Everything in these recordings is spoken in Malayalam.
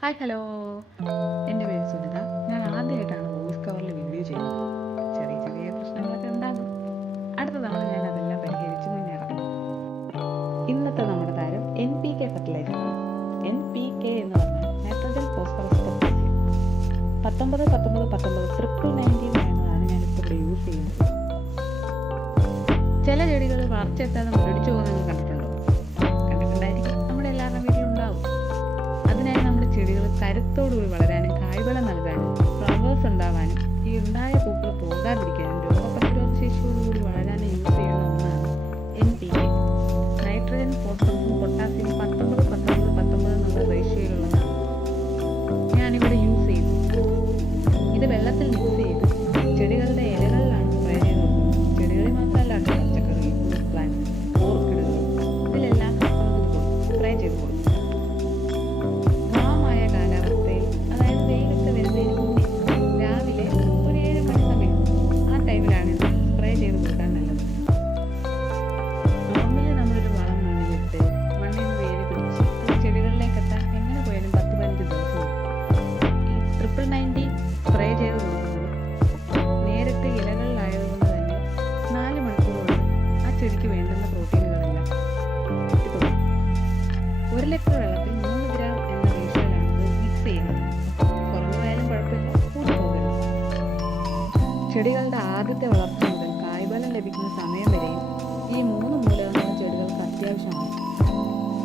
ഹായ് ഹലോ, എൻ്റെ പേര് സുനിത. ഞാൻ ആദ്യമായിട്ടാണ് വോയിസ് കവറിൽ വീഡിയോ ചെയ്യുന്നത്. ചെറിയ ചെറിയ പ്രശ്നങ്ങളൊക്കെ ഉണ്ടാകും. അടുത്ത തവണ ഞാൻ അതെല്ലാം പരിഹരിച്ച് മുന്നേറാം. ഇന്നത്തെ നമ്മുടെ താരം NPK ഫെർട്ടിലൈസറാണ്. NPK എന്ന് പറഞ്ഞാൽ നൈട്രജൻ ഫോസ്ഫറസ് പൊട്ടാസ്യം. 19-19-19 19 എന്നതാണ് ഞാനിപ്പോൾ ഇവിടെ യൂസ് ചെയ്യുന്നത്. ചില ചെടികൾ വളർച്ചയെത്താതെ മുരടിച്ചു പോകുന്നത് കണ്ടിട്ടുണ്ടോ? കണ്ടിട്ടുണ്ടായിരിക്കും, നമ്മുടെ എല്ലാവരുടെ വീട്ടിലുണ്ടാവും. അതിനായി നമ്മുടെ ചെടികൾ കരുത്തോടുകൂടി വളരാനും കായ്ഫലം നൽകാനും ഫ്ലവേഴ്സ് ഉണ്ടാവാനും ഈ ഉണ്ടായ പൂക്കൾ പോകാതിരിക്കാനും രോഗപ്രതിരോധ ശേഷിയോടുകൂടി വളരാനും യൂസ് ചെയ്യുന്ന ഒന്നാണ് NPK. നൈട്രജൻ ഫോസ്ഫറസും പൊട്ടാസ്യം 19-19-19 എന്നുള്ള റേഷ്യോയിലുള്ളതാണ് ഞാനിവിടെ യൂസ് ചെയ്യുന്നത്. ഇത് വെള്ളത്തിൽ മിക്സ് ചെയ്ത് ചെടികളുടെ ഇലകളിലാണ് സ്പ്രേ ചെയ്ത് കൊടുക്കുന്നത്. ചെടികളിൽ മാത്രമല്ല, പച്ചക്കറി, ഫ്രൂട്ട് പ്ലാന്റ്, ഓർക്കിഡുകൾ, ഇതിലെല്ലാം നമുക്കിത് സ്പ്രേ ചെയ്ത് കൊടുക്കും. അതായത് വെയിലൊക്കെ വരുന്നതിന് മുന്നേ രാവിലെ ഒരു 7 മണി സമയം, ആ ടൈമിലാണ് ഇത് സ്പ്രേ ചെയ്ത് കൊടുക്കാൻ നല്ലത്. നോർമലി നമ്മളൊരു വളം മണ്ണിലിട്ട് മണ്ണിൽ നിന്ന് വേര് പിടിച്ച് അത് ചെടികളിലേക്ക് എത്താൻ എങ്ങനെ പോയാലും 10-15 ദിവസം. ഈ 19-19 സ്പ്രേ ചെയ്ത് കൊടുക്കുന്നത് നേരിട്ട് ഇലകളിലായതുകൊണ്ട് തന്നെ 4 മണിക്കൂർ കൊണ്ട് ആ ചെടിക്ക് വേണ്ടുന്ന പ്രോട്ടീനുകളെല്ലാം കിട്ടിക്കൊടുക്കും. 1 ലിറ്റർ വെള്ളത്തിൽ 3 ഗ്രാം എന്ന റേഷ്യോയിലാണ് ഇത് മിക്സ് ചെയ്യുന്നത്. കുറഞ്ഞായാലും കുഴപ്പമില്ല, കൂടി പോകരുത്. ചെടികളുടെ ആദ്യത്തെ വളർച്ച മുതൽ കായ്ഫലം ലഭിക്കുന്ന സമയം വരെയും ഈ 3 മൂലകങ്ങൾ ചെടികൾക്ക് അത്യാവശ്യമാണ്.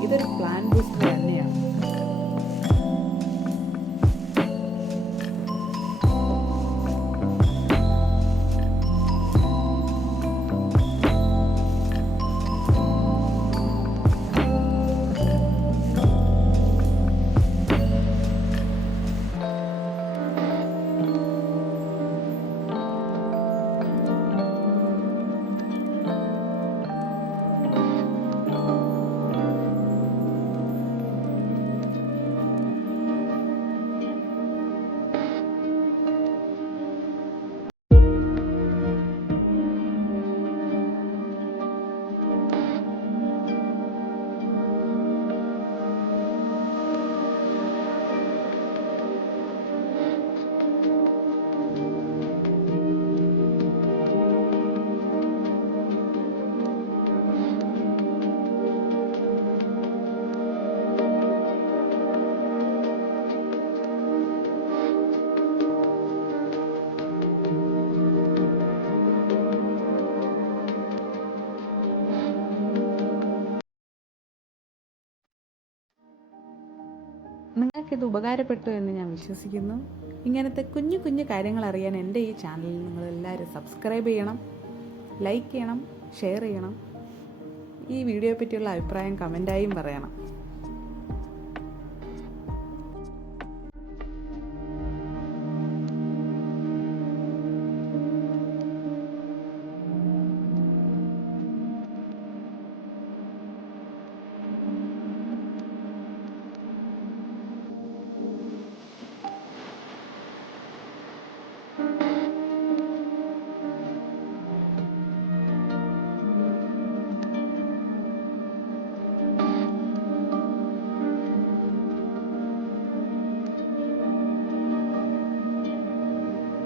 ഇതൊരു പ്ലാന്റ് ബൂസ്റ്റർ തന്നെയാണ്. നിങ്ങൾക്കിത് ഉപകാരപ്പെട്ടു എന്ന് ഞാൻ വിശ്വസിക്കുന്നു. ഇങ്ങനത്തെ കുഞ്ഞു കുഞ്ഞു കാര്യങ്ങൾ അറിയാൻ എൻ്റെ ഈ ചാനലിൽ നിങ്ങളെല്ലാവരും സബ്സ്ക്രൈബ് ചെയ്യണം, ലൈക്ക് ചെയ്യണം, ഷെയർ ചെയ്യണം. ഈ വീഡിയോയെ പറ്റിയുള്ള അഭിപ്രായം കമൻറ്റായും പറയണം.